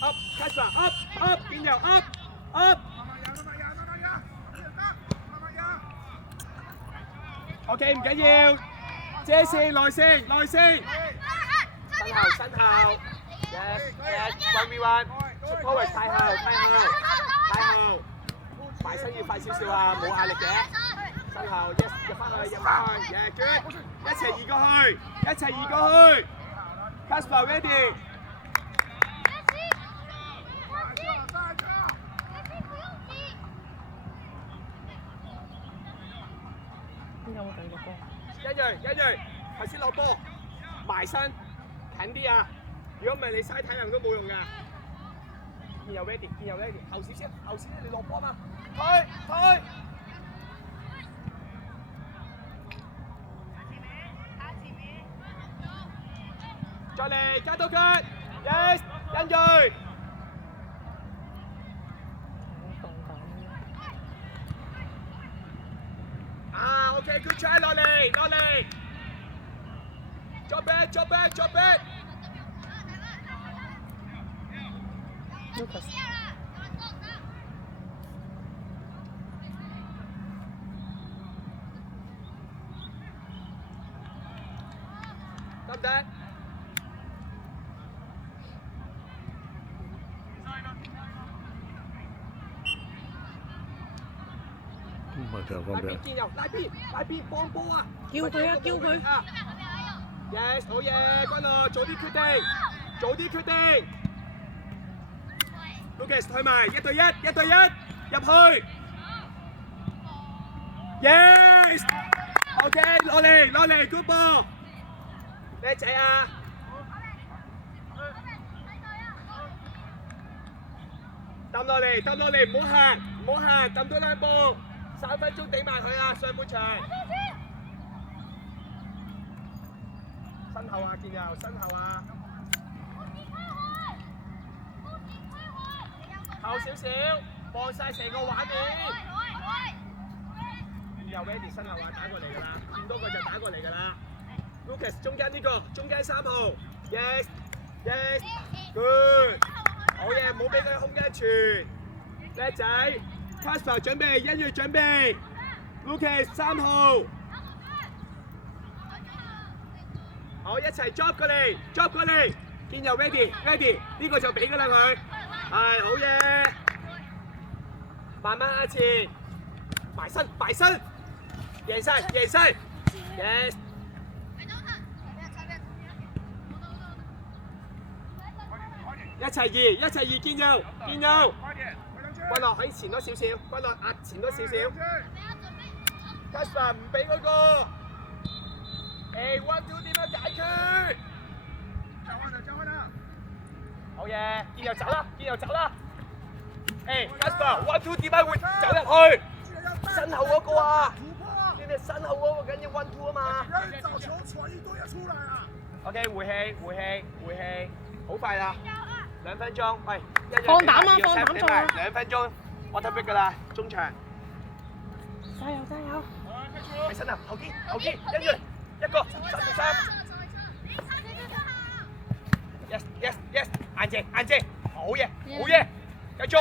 up Kasper up 見油 up。OK 唔緊要，遮線內線。身後 yes 1v1 forward 太後，埋身要快少少啊，冇壓力嘅。身後 yes 入翻去 yeah good 一齊移過去 Kasper ready。有冇第二個波？一鋭，頭先落波，埋身近啲啊！如果唔係你嘥體能都冇用㗎。見有 ready， 後少少你落波嘛，推。再嚟加多腳 ，yes， 印鋭。OK，good try 落嚟 ，drop back。Lucas。得唔得？拉邊幫波啊！叫佢。Yes， 好嘢，君樂，早啲決定。Lucas 退埋，1對1，入去。Yes，OK， 落嚟 ，good ball， 叻仔啊！抌落嚟，唔好行，抌多兩步，3分鐘頂埋佢啊！上半場。身後啊，見油，身後啊。後少少，望晒成個畫面。見油 ready 身後啊，打過嚟㗎啦，見多個就打過嚟㗎啦。Lucas 中間呢個，中間3號 ，yes， good。好嘢，唔好俾佢空間傳，叻仔 ，Kasper 準備，一月準備 ，Lucas 3號，好一齊 drop 過嚟，見又 ready， 呢個就俾㗎啦佢，係好嘢，慢慢壓前，埋身，贏晒 ，yes。一齊移見右，君樂喺前多少少，君樂壓前多少少 ，Kasper 唔俾嗰個，1 2點樣解決？好嘢，見右走啦，Kasper 1 2點解會走入去？身後嗰個啊，知唔知身後嗰個緊要1 2啊嘛？OK， 回氣，好快啦。2分鐘，喂，放膽啊！2分鐘 ，water break 㗎啦，中場。加油！起身啊！後肩，一個3-3。Yes， 硬淨，好嘢，繼續。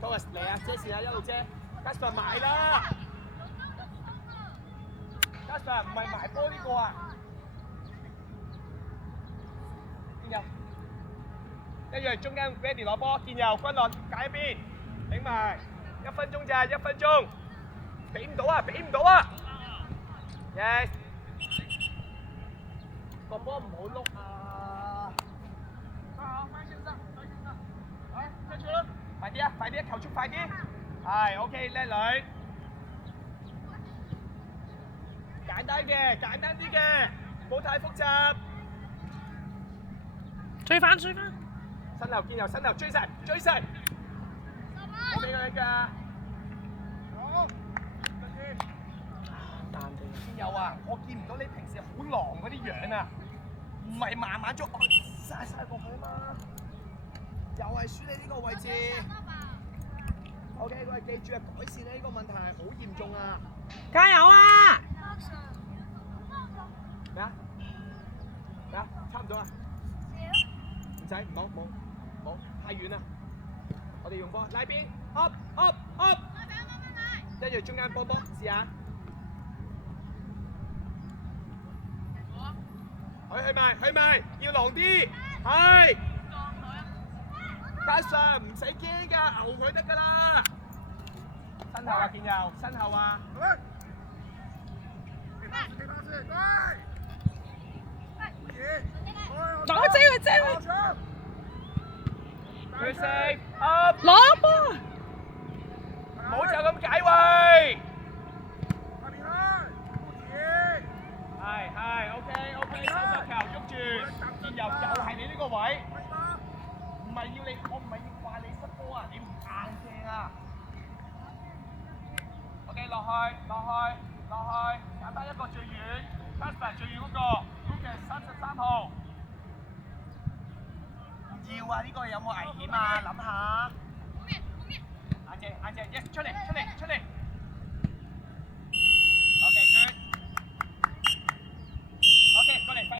Thomas 嚟啊，遮線啊，一路遮。Kasper 埋啦 ，Kasper 唔係埋波呢個啊。見右。一樣中間 ready 攞波，見右君樂解一邊，頂埋1分鐘咋，1分鐘，俾唔到啊 ，yes， 個波唔好碌啊，快啲，球速快啲，係 OK 叻女，簡單啲嘅，冇太複雜，追翻。身後見右，追實，冇俾佢㗎。好，見右啊！我見唔到你平時好狼嗰啲樣啊，唔係慢慢捉，晒過去啊嘛。又係輸你呢個位置。OK， 佢係記住啊，改善你呢個問題係好嚴重啊！加油啊！咩啊？差唔多啊？唔唔使，冇，太遠啦。我哋用波拉邊 ，up up up， 跟住中間波試下。去埋，要狼啲，係。加上唔使驚㗎，牛佢得㗎啦。身後啊，建佑，身後啊。攞佢佢食 up， 攞波，唔好就咁解圍。係 OK， 手腳球喐住，建佑又係你呢個位，唔係要你，我唔係要話你失波啊，你唔硬正啊。OK， 落去，揀翻一個最遠 ，Casper 最遠嗰個，咁嘅33號。唔要啊！呢個有冇危險啊？諗下。